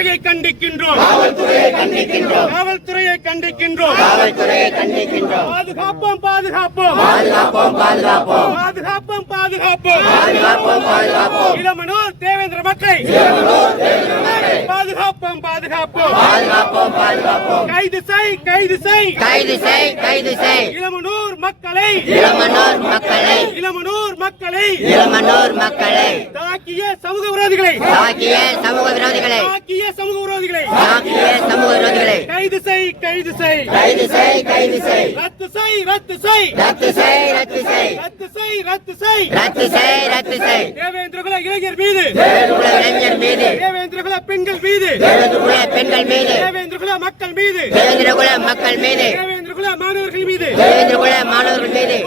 காவல்துறையை கண்டிக்கின்றோம். காவல்துறையை கண்டிக்கின்றோம். பாதுகாப்போம் பாதுகாப்போம். பாதுகாப்போம் பாதுகாப்போம். பாதுகாப்போம் பாதுகாப்போம். இளமனூர் தேவேந்திர மக்களை. பாதுகாப்போம் பாதுகாப்போம். பாதுகாப்போம் பாதுகாப்போம். கைது செய் கைது செய். கைது செய் கைது செய். இளமனூர் மக்களை. இளமனூர் மக்களை. இளமனூர் மக்களை. இளமனூர் மக்களை. தாக்கிய சமூக விரோதிகளை. தாக்கிய சமூக விரோதிகளை. தாக்கிய சமூக விரோதிகளை. தாக்கிய சமூக விரோதிகளை. கைது செய் கைது செய். கைது செய் கைது செய். ரத்து செய் ரத்து செய். ரத்து செய் ரத்து செய். ரத்து செய் ரத்து செய். ரத்து செய் ரத்து செய். தேவேந்திரகுல இளைஞர் மீது. தேவேந்திரகுல இளைஞர் மீது. தேவேந்திரகுல பெண்கள் மீது. தேவேந்திரகுல பெண்கள் மீது. தேவேந்திரகுல மக்கள் மீது. தேவேந்திரகுல மக்கள் மீது. தேவேந்திரகுல மாணவர்கள் மீது. தேவேந்திரகுல மாணவர்கள் மீது.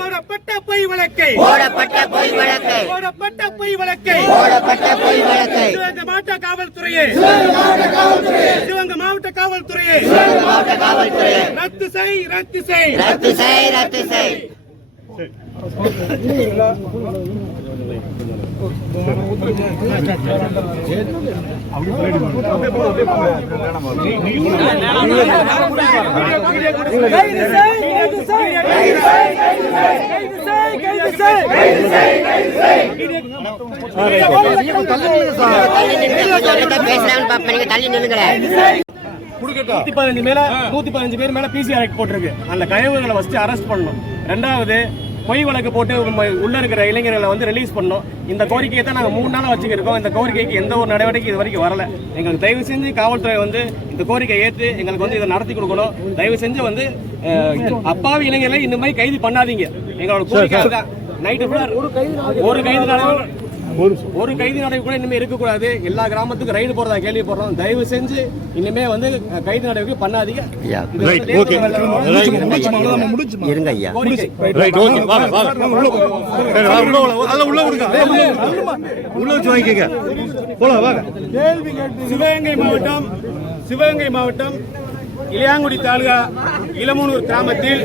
போடப்பட்ட பொய் வழக்கை. போடப்பட்ட பொய் வழக்கை. போடப்பட்ட பொய் வழக்கை. போடப்பட்ட பொய் வழக்கை. சிவகங்கை மாவட்ட காவல்துறையே. சிவகங்கை மாவட்ட காவல்துறையே. மாவட்ட காவல்துறை ரத்து செய் ரத்து செய். ரத்து செய் ரத்து செய். பேசுறாங்க பாப்பா நீங்க தள்ளி நில்லுங்க. நூத்தி பதினஞ்சு மேல நூத்தி பதினஞ்சு பேர் மேல பிசி ஆக்ட் போட்டிருக்கு. அந்த கயவுகளை ஃபர்ஸ்ட் அரெஸ்ட் பண்ணணும். ரெண்டாவது பொய் வழக்கு போட்டு உள்ள இருக்கிற இளைஞர்களை வந்து ரிலீஸ் பண்ணோம் இந்த கோரிக்கையை தான் நாங்க மூணு நாளா வச்சுக்கிருக்கோம். இந்த கோரிக்கைக்கு எந்த ஒரு நடவடிக்கை இது வரைக்கும் வரல. எங்களுக்கு தயவு செஞ்சு காவல்துறை வந்து இந்த கோரிக்கை ஏத்து எங்களுக்கு வந்து இதை நடத்தி கொடுக்கணும். தயவு செஞ்சு வந்து அப்பாவி இளைஞர்களை இந்த மாதிரி கைது பண்ணாதீங்க. எங்களோட கோரிக்கை அதுதான். நைட்டு ஒரு கைது நடவடிக்கை ஒரு கைது நடவடிக்கை கூட இனிமே இருக்கக்கூடாது எல்லா கிராமத்துக்கும் ரைடு போறதா கேள்விப்படுறோம் தயவு செஞ்சு இனிமே வந்து கைது நடவடிக்கை பண்ணாதீங்க இருங்க ஐயா ரைட் ஓகே வாங்க வாங்க உள்ள போங்க. சரி, வாங்க, உள்ள உள்ள அதெல்லாம் உள்ள விடுங்க ஏய், உள்ள, உள்ள, உள்ள வச்சு வாங்கிக்கங்க போலாம் வாங்க சிவகங்கை மாவட்டம் சிவகங்கை மாவட்டம் இளையாங்குடி தாலுகா இளமூனூர் கிராமத்தில்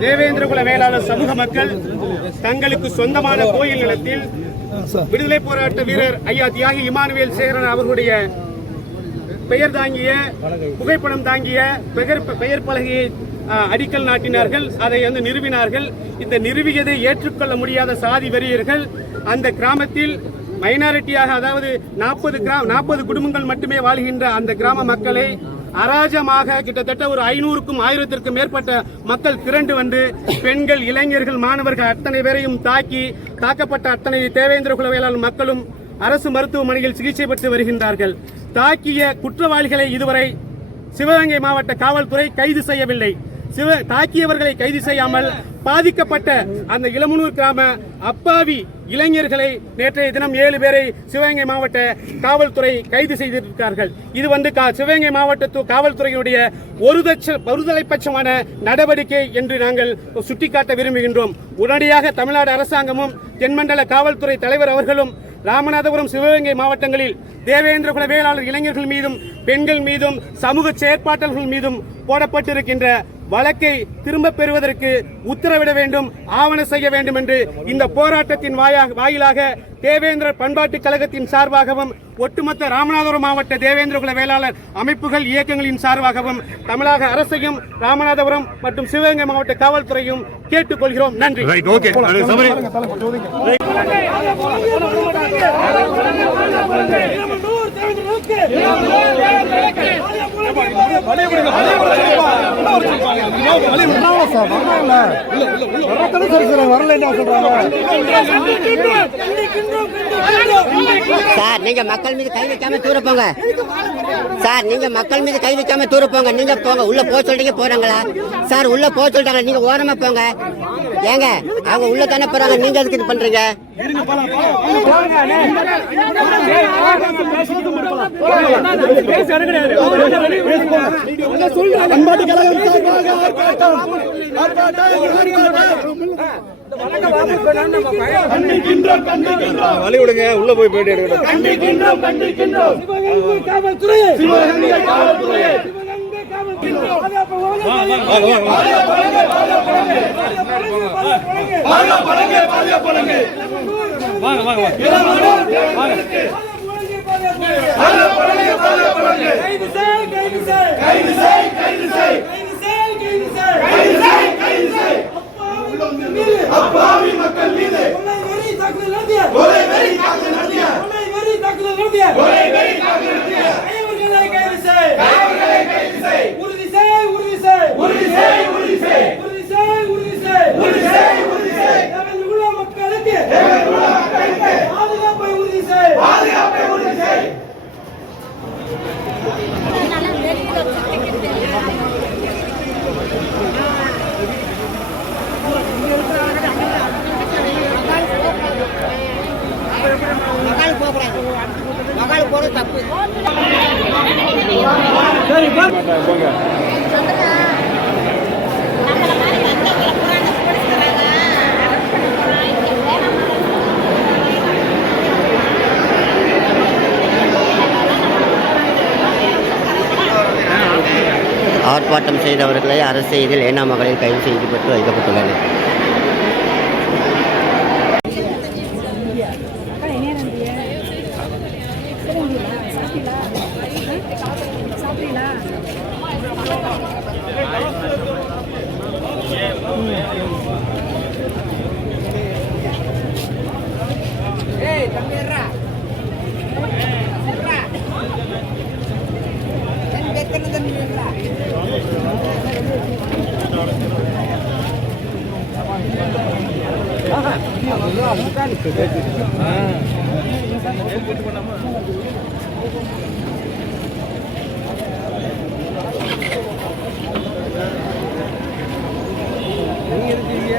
தேவேந்திரகுல வேளாளர் சமூக மக்கள் தங்களுக்கு சொந்தமான கோயில் நிலத்தில் விடுதலை போராட்ட வீரர் ஐயா தியாகி இமானுவேல் சேரன் அவர்களுடைய பெயர் தாங்கிய புகைப்படம் தாங்கிய பெயர் பெயர் பலகையை அடிக்கல் நாட்டினார்கள். அதை வந்து நிறுவினார்கள். இந்த நிறுவியதை ஏற்றுக்கொள்ள முடியாத சாதி வெறியர்கள் அந்த கிராமத்தில் மைனாரிட்டியாக அதாவது நாற்பது கிராம நாற்பது குடும்பங்கள் மட்டுமே வாழ்கின்ற அந்த கிராம மக்களை அராஜமாக கிட்டத்தட்ட ஒரு ஐநூறுக்கும் ஆயிரத்திற்கும் மேற்பட்ட மக்கள் திரண்டு வந்து பெண்கள் இளைஞர்கள் மாணவர்கள் அத்தனை பேரையும் தாக்கி தாக்கப்பட்ட அத்தனை தேவேந்திர குலவையாளர் மக்களும் அரசு மருத்துவமனையில் சிகிச்சை பெற்று வருகின்றார்கள். தாக்கிய குற்றவாளிகளை இதுவரை சிவகங்கை மாவட்ட காவல்துறை கைது செய்யவில்லை. சிவ தாக்கியவர்களை கைது செய்யாமல் பாதிக்கப்பட்ட அந்த இளமனூர் கிராம அப்பாவி இளைஞர்களை நேற்றைய தினம் ஏழு பேரை சிவகங்கை மாவட்ட காவல்துறை கைது செய்திருக்கிறார்கள். இது வந்து கா- சிவகங்கை மாவட்ட காவல்துறையினுடைய ஒரு தட்ச ஒருதலைப்பட்சமான நடவடிக்கை என்று நாங்கள் சுட்டிக்காட்ட விரும்புகின்றோம். உடனடியாக தமிழ்நாடு அரசாங்கமும் தென்மண்டல காவல்துறை தலைவர் அவர்களும் ராமநாதபுரம் சிவகங்கை மாவட்டங்களில் தேவேந்திர குல வேளாளர் இளைஞர்கள் மீதும் பெண்கள் மீதும் சமூக செயற்பாட்டல்கள் மீதும் போடப்பட்டிருக்கின்ற வழக்கை திரும்ப பெறுவதற்கு உத்தரவிட வேண்டும் ஆவண செய்ய வேண்டும் என்று இந்த போராட்டத்தின் வாயாக வாயிலாக தேவேந்திர பண்பாட்டுக் கழகத்தின் சார்பாகவும் ஒட்டுமொத்த ராமநாதபுரம் மாவட்ட தேவேந்திர குல வேளாளர் அமைப்புகள் இயக்கங்களின் சார்பாகவும் தமிழக அரசையும் ராமநாதபுரம் மற்றும் சிவகங்கை மாவட்ட காவல்துறையும் கேட்டுக்கொள்கிறோம். நன்றி. சார் நீங்க மக்கள் மீது கை வைக்காம தூர போங்க. சார் நீங்க மக்கள் மீது கை வைக்காம தூர போங்க. நீங்க போங்க. உள்ள போக சொல்றீங்க போறாங்களா? சார் உள்ள போக சொல்றாங்க நீங்க ஓரமா போங்க. ஏங்க அவங்க உள்ள தானே போறாங்க நீங்க எதுக்கு இது பண்றீங்க? வழி விடுங்க உள்ள போய் போயிட்டு வாங்க வாங்க அப்பாவி மக்கள் மீது தாக்குதல் நடத்திய தாக்குதல் நடத்திய தாக்குதல் நடத்திய கைது செய். ஆர்ப்பாட்டம் செய்தவர்களை அரசு இதில் ஏனா மகளிர் கைது செய்யப்பட்டு வைக்கப்பட்டுள்ளனர் Yeah. இருக்கீங்க